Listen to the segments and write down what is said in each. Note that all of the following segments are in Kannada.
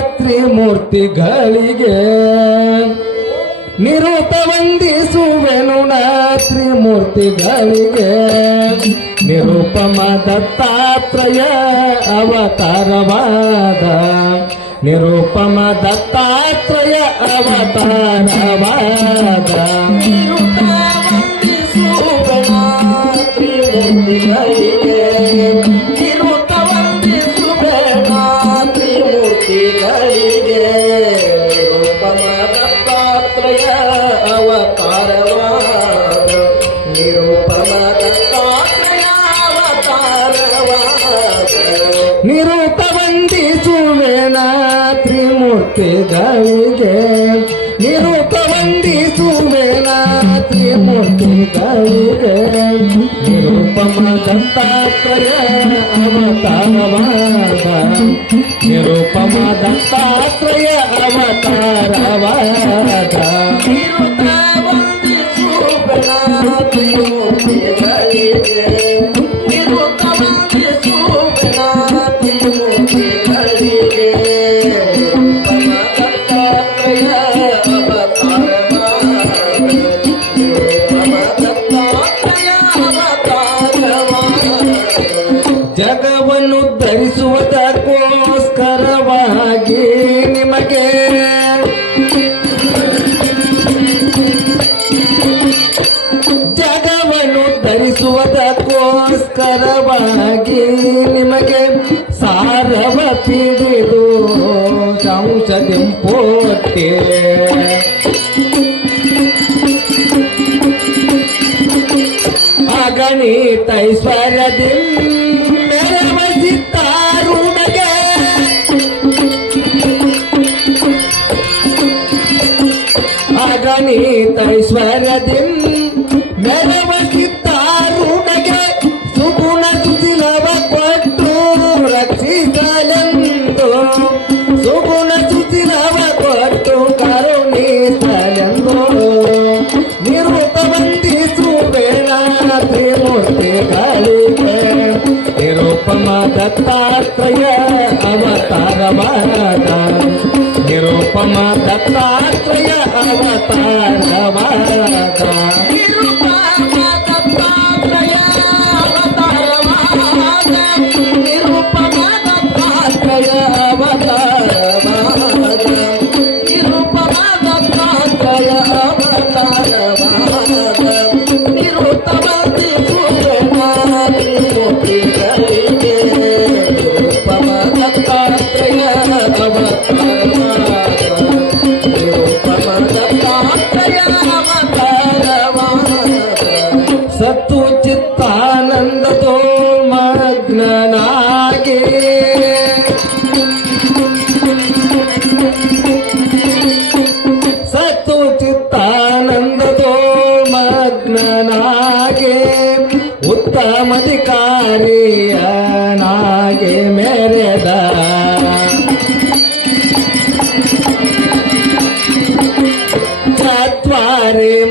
ತ್ರಿಮೂರ್ತಿಗಳಿಗೆ ನಿರೂಪ ವಂದಿಸುವೆನು ನಾತ್ರಿ ಮೂರ್ತಿಗಳಿಗೆ. ನಿರೂಪಮ ದತ್ತಾತ್ರಯ ಅವತಾರವಾದ. ನಿರೂಪಮ ದತ್ತಾತ್ರಯ ಅವತಾರವಾದ. ನಿರೂಪ ನಿರೂಪ ವಂದಿಸುವೆನ ತ್ರಿಮೂರ್ತಿಗಳಿಗೆ ನಿರೂಪ ವಂದಿಸುವೆನ ತ್ರಿಮೂರ್ತಿಗಳಿಗೆ ನಿರೂಪಮ ದತ್ತಾತ್ರಯ ಅವತಾರವಾದ ನಿರೂಪಮ ದತ್ತಾತ್ರಯ ಅವತಾರವಾದ ಧರಿಸುವುದಕ್ಕೋಸ್ಕರವಾಗಿ ನಿಮಗೆ ಜಗವನ್ನು ಧರಿಸುವುದಕ್ಕೋಸ್ಕರವಾಗಿ ನಿಮಗೆ ಸಾರವ ತಿಳಿದು ಸಂಸದಿಂಪೋಟ್ಟೆ ಅಗಣಿತ ಐಶ್ವರ್ಯದಿ ಐಶ್ವರ್ಯದಿ ಮೆರವಸಿತ್ತಾರುಣಗೆ ಸುಗುಣ ಸುಶೀಲವ ಕೊಟ್ಟು ರಕ್ಷಿಸಲೆಂದು. ಸುಗುಣ ಸುಶೀಲವ ಕೊಟ್ಟು ಕರುಣಿಸಲೆಂದು. ನಿರೂಪ ಬೇಡ ತ್ರಿಮೂರ್ತಿಗಳಿಗೆ ನಿರುಪಮ ದತ್ತಾತ್ರಯ ಅವತಾರವಾದ ನಿರುಪಮ ದತ್ತಾತ್ರಯ ಅವತಾರವಾದ ನಿರೂಪಮ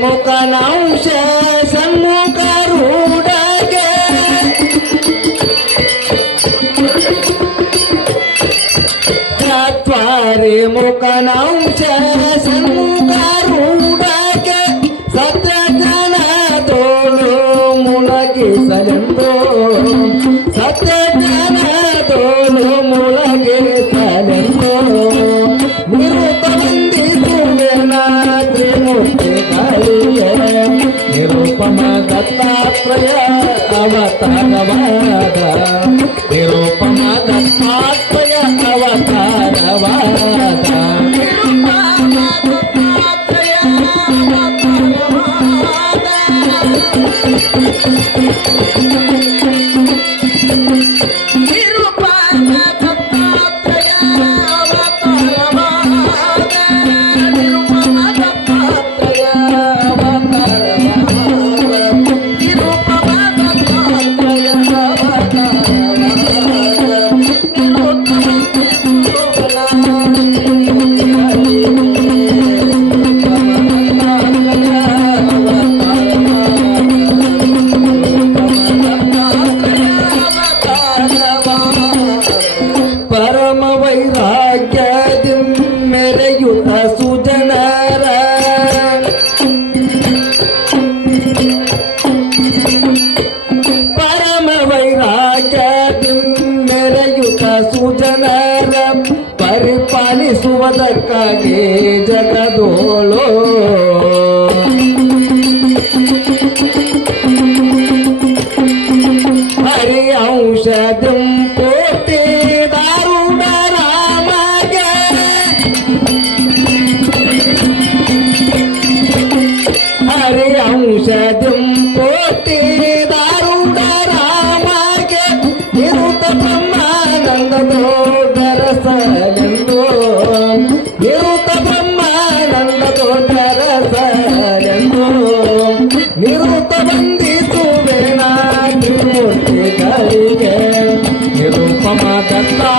ಚತ್ವಾರಿ ಮುಖನಂಶ ಸನ್ಮುಖ ರೂಢಗೆ ಚತ್ವಾರಿ ಮುಖನಂಶ ಸಮ್ಮುಖ ರೂಢಗೆ ದತ್ತಾತ್ರಯ I ನಿರುಪಮ